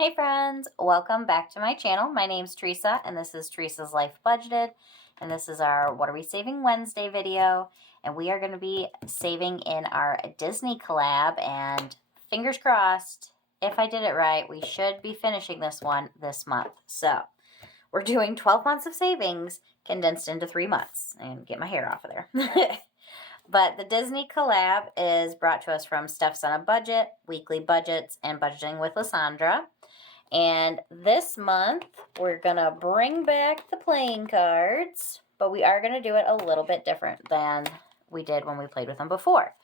Hey friends, welcome back to my channel. My name's Teresa and this is Teresa's Life Budgeted, and this is our What Are We Saving Wednesday video, and we are going to be saving in our Disney collab, and fingers crossed, if I did it right, we should be finishing this one this month. So we're doing 12 months of savings condensed into 3 months, and get my hair off of there. But the Disney collab is brought to us from Steph's on a Budget, Weekly Budgets, and Budgeting with Lysandra. And this month, we're going to bring back the playing cards, but we are going to do it a little bit different than we did when we played with them before.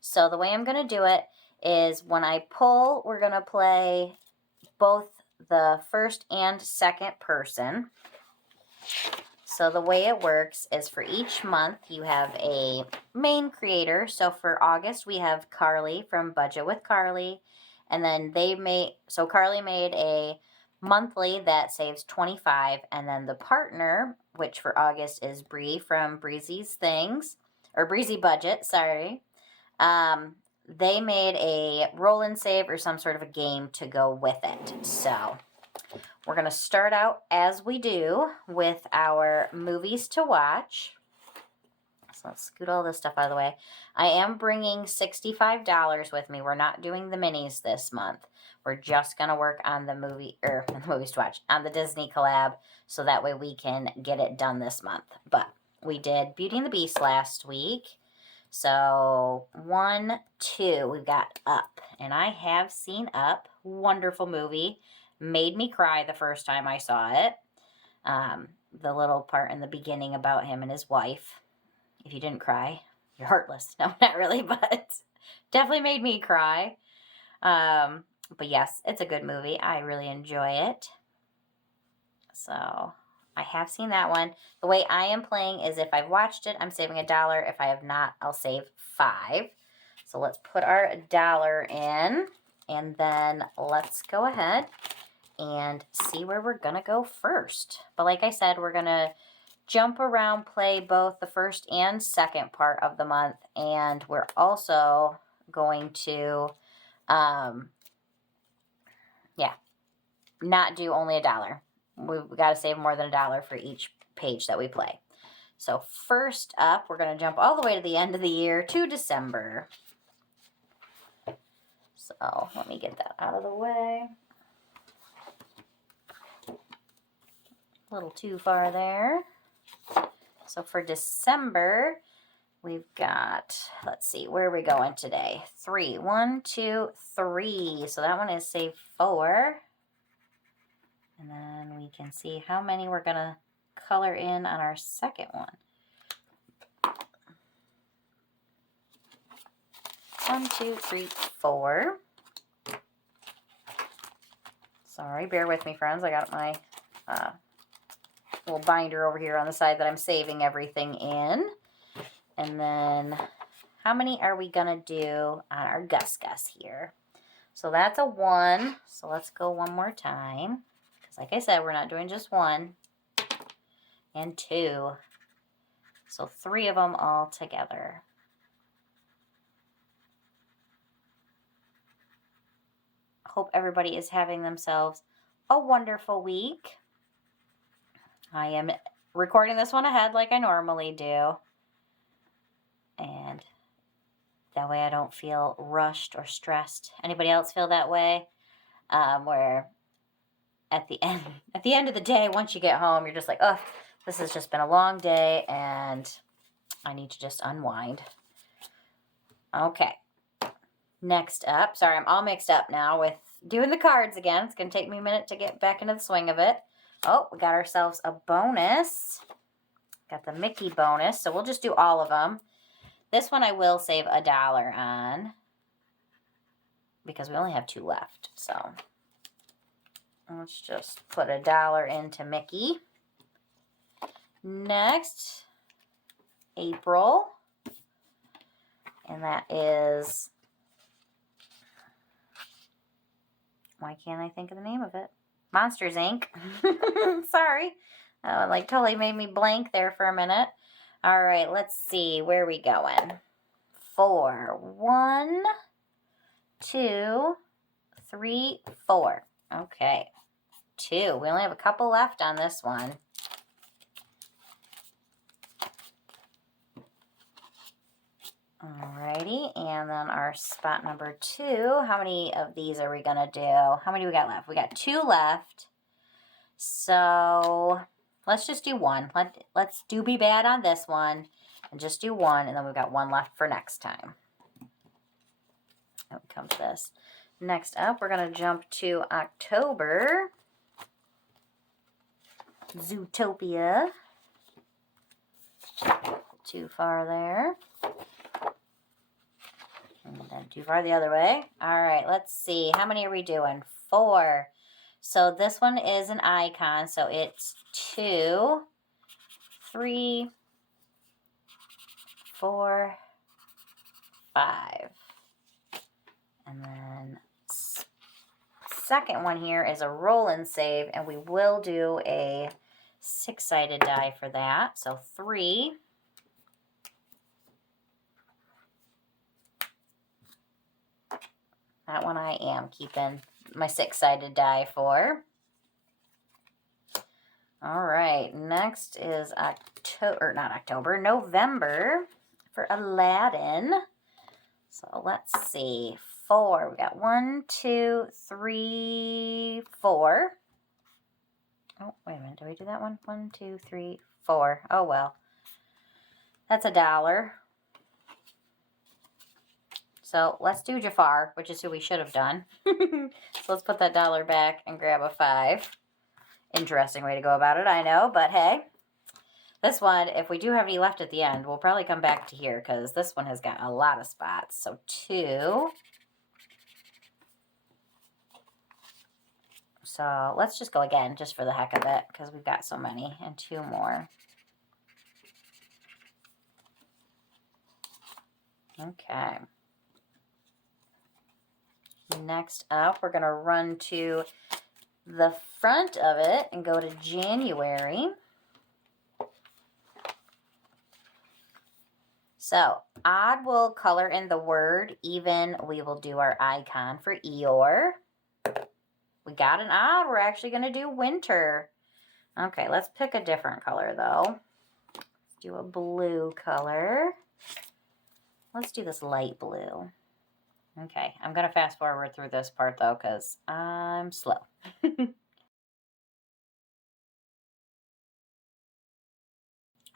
So the way I'm going to do it is when I pull, we're going to play both the first and second person. So the way it works is for each month, you have a main creator. So for August, we have Carly from Budget with Carly. And then Carly made a monthly that saves $25. And then the partner, which for August is Bree from BrzysBudget, sorry. They made a roll and save or some sort of a game to go with it. So we're going to start out as we do with our movies to watch. So let's scoot all this stuff out of the way. I am bringing $65 with me. We're not doing the minis this month. We're just going to work on the movies to watch, on the Disney collab, so that way we can get it done this month. But we did Beauty and the Beast last week. So 1, 2, we've got Up. And I have seen Up. Wonderful movie. Made me cry the first time I saw it. The little part in the beginning about him and his wife. If you didn't cry, you're heartless. No, not really, but definitely made me cry. But yes, it's a good movie. I really enjoy it. So I have seen that one. The way I am playing is if I've watched it, I'm saving $1. If I have not, I'll save $5. So let's put our $1 in, and then let's go ahead and see where we're going to go first. But like I said, we're going to jump around, play both the first and second part of the month, and we're also going to, not do only $1. We've got to save more than $1 for each page that we play. So first up, we're going to jump all the way to the end of the year to December. So let me get that out of the way. A little too far there. So for December, we've got, let's see, where are we going today? 3. 1, 2, 3. So that one is save 4. And then we can see how many we're going to color in on our second one. 1, 2, 3, 4. Sorry, bear with me, friends. I got my little binder over here on the side that I'm saving everything in. And then how many are we going to do on our Gus here? So that's a 1. So let's go one more time. Because like I said, we're not doing just 1 and 2. So 3 of them all together. Hope everybody is having themselves a wonderful week. I am recording this one ahead like I normally do. And that way I don't feel rushed or stressed. Anybody else feel that way? Where at the end of the day, once you get home, you're just like, oh, this has just been a long day and I need to just unwind. Okay. Next up, sorry, I'm all mixed up now with doing the cards again. It's going to take me a minute to get back into the swing of it. Oh, we got ourselves a bonus. Got the Mickey bonus, so we'll just do all of them. This one I will save $1 on because we only have 2 left. So let's just put $1 into Mickey. Next, April. And that is, why can't I think of the name of it? Monsters, Inc. Sorry. Like totally made me blank there for a minute. All right, let's see. Where are we going? 4. 1, 2, 3, 4. Okay, 2. We only have a couple left on this one. Alrighty, and then our spot number 2. How many of these are we gonna do? How many we got left? We got 2 left. So let's just do 1. Let's do be bad on this one and just do 1, and then we've got 1 left for next time. Out comes this. Next up, we're gonna jump to October. Zootopia. Too far there. And then too far the other way. All right, let's see. How many are we doing? 4. So this one is an icon. So it's 2, 3, 4, 5. And then second one here is a roll and save. And we will do a 6-sided die for that. So 3. That one I am keeping my 6-sided die for. All right, next is November for Aladdin. So let's see, 4. We got 1, 2, 3, 4. Oh, wait a minute, did we do that one? 1, 2, 3, 4. Oh, well. That's $1. So let's do Jafar, which is who we should have done. So let's put that $1 back and grab a 5. Interesting way to go about it, I know, but hey. This one, if we do have any left at the end, we'll probably come back to here because this one has got a lot of spots. So 2. So let's just go again, just for the heck of it, because we've got so many, and 2 more. Okay. Next up, we're going to run to the front of it and go to January. So, odd will color in the word. Even, we will do our icon for Eeyore. We got an odd. We're actually going to do winter. Okay, let's pick a different color, though. Let's do a blue color. Let's do this light blue. Okay, I'm going to fast forward through this part, though, because I'm slow. I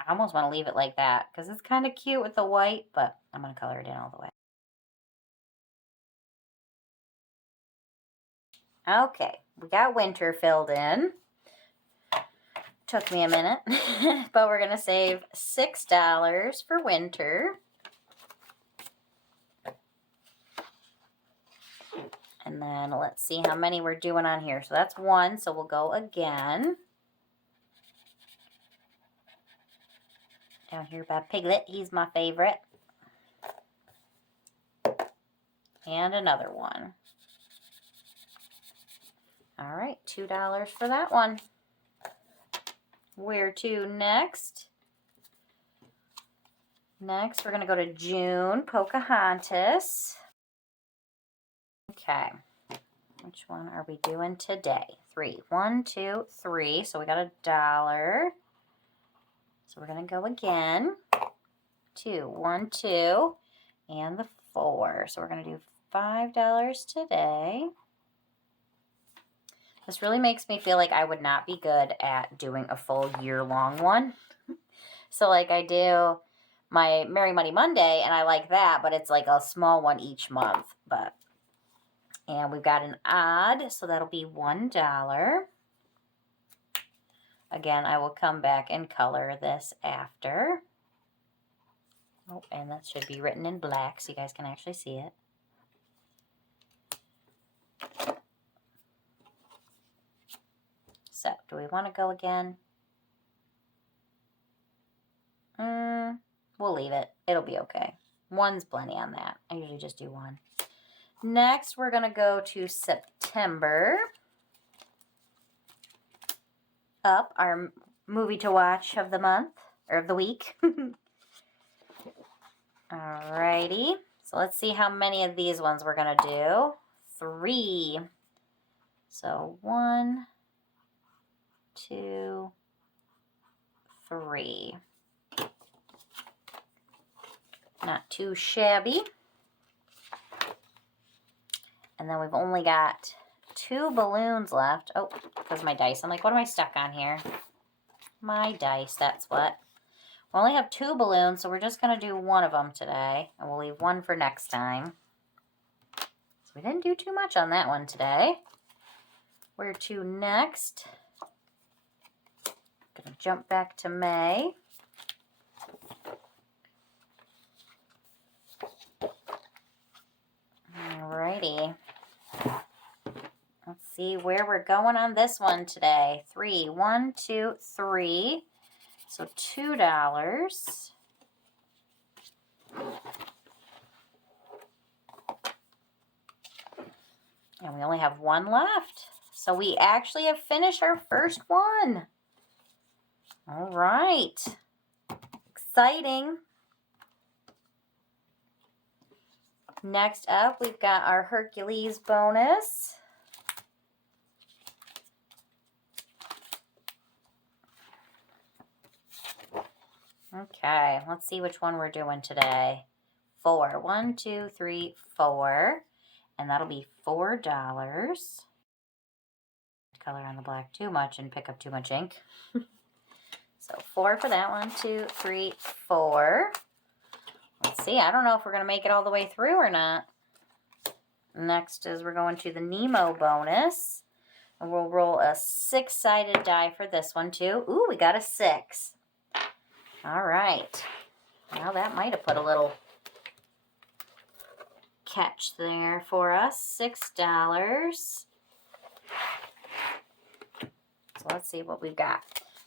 almost want to leave it like that, because it's kind of cute with the white, but I'm going to color it in all the way. Okay, we got winter filled in. Took me a minute, but we're going to save $6 for winter. And then let's see how many we're doing on here. So that's 1, so we'll go again. Down here by Piglet, he's my favorite. And another 1. All right, $2 for that one. Where to next? Next, we're going to go to June, Pocahontas. Okay, which one are we doing today? 3. 1, 2, 3. So we got $1. So we're going to go again. 2, 1, 2, and the 4. So we're going to do $5 today. This really makes me feel like I would not be good at doing a full year-long one. So like I do my Merry Money Monday, and I like that, but it's like a small one each month. And we've got an odd, so that'll be $1. Again, I will come back and color this after. Oh, and that should be written in black so you guys can actually see it. So, do we want to go again? We'll leave it. It'll be okay. 1's plenty on that. I usually just do 1. Next, we're going to go to September. Up, our movie to watch of the month, or of the week. Alrighty. So let's see how many of these ones we're going to do. 3. So 1, 2, 3. Not too shabby. And then we've only got 2 balloons left. Oh, because my dice. I'm like, what am I stuck on here? My dice, that's what. We only have 2 balloons, so we're just going to do one of them today. And we'll leave one for next time. So we didn't do too much on that one today. Where to next? Gonna jump back to May. Alrighty. Let's see where we're going on this one today. 3, 1, 2, 3. So $2. And we only have 1 left. So we actually have finished our first one. All right. Exciting. Next up, we've got our Hercules bonus. Okay, let's see which one we're doing today. 4. 1, 2, 3, 4. And that'll be $4. Color on the black too much and pick up too much ink. So 4 for that one. 2, 3, 4. Let's see. I don't know if we're going to make it all the way through or not. Next is we're going to the Nemo bonus. And we'll roll a 6-sided die for this one too. Ooh, we got a 6. All right. Well, that might have put a little catch there for us. $6. So let's see what we've got.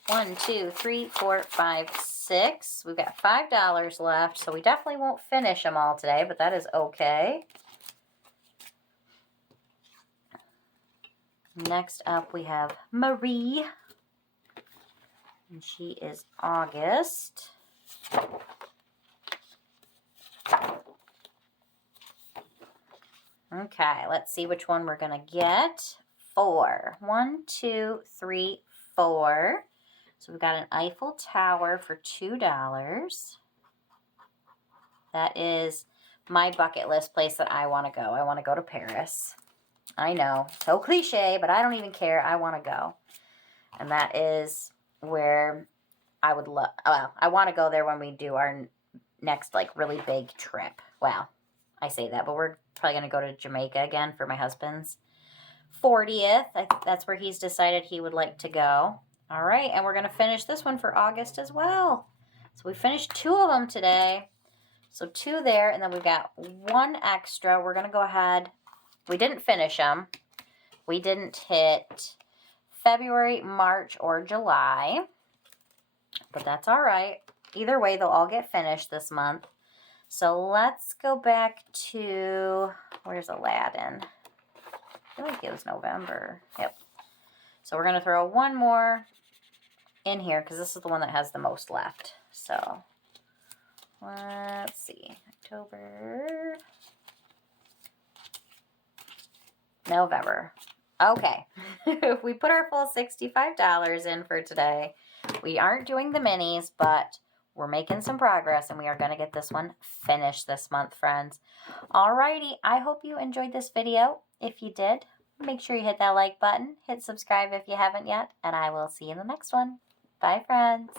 1, 2, 3, 4, 5, 6. We've got $5 left, so we definitely won't finish them all today, but that is okay. Next up, we have Marie. And she is August. Okay, let's see which one we're going to get. 4. 1, 2, 3, 4. So we've got an Eiffel Tower for $2. That is my bucket list place that I want to go. I want to go to Paris. I know, so cliche, but I don't even care. I want to go. And that is where I would love, well, I want to go there when we do our next, like, really big trip. Well, I say that, but we're probably going to go to Jamaica again for my husband's 40th. That's where he's decided he would like to go. All right, and we're going to finish this one for August as well. So we finished 2 of them today. So 2 there, and then we've got 1 extra. We're going to go ahead. We didn't finish them. We didn't hit February, March, or July. But that's all right. Either way, they'll all get finished this month. So let's go back to, where's Aladdin? I feel like it was November. Yep. So we're going to throw 1 more in here because this is the one that has the most left. So let's see. October. November. Okay. If we put our full $65 in for today, we aren't doing the minis, but we're making some progress and we are going to get this one finished this month, friends. Alrighty. I hope you enjoyed this video. If you did, make sure you hit that like button, hit subscribe if you haven't yet, and I will see you in the next one. Bye, friends.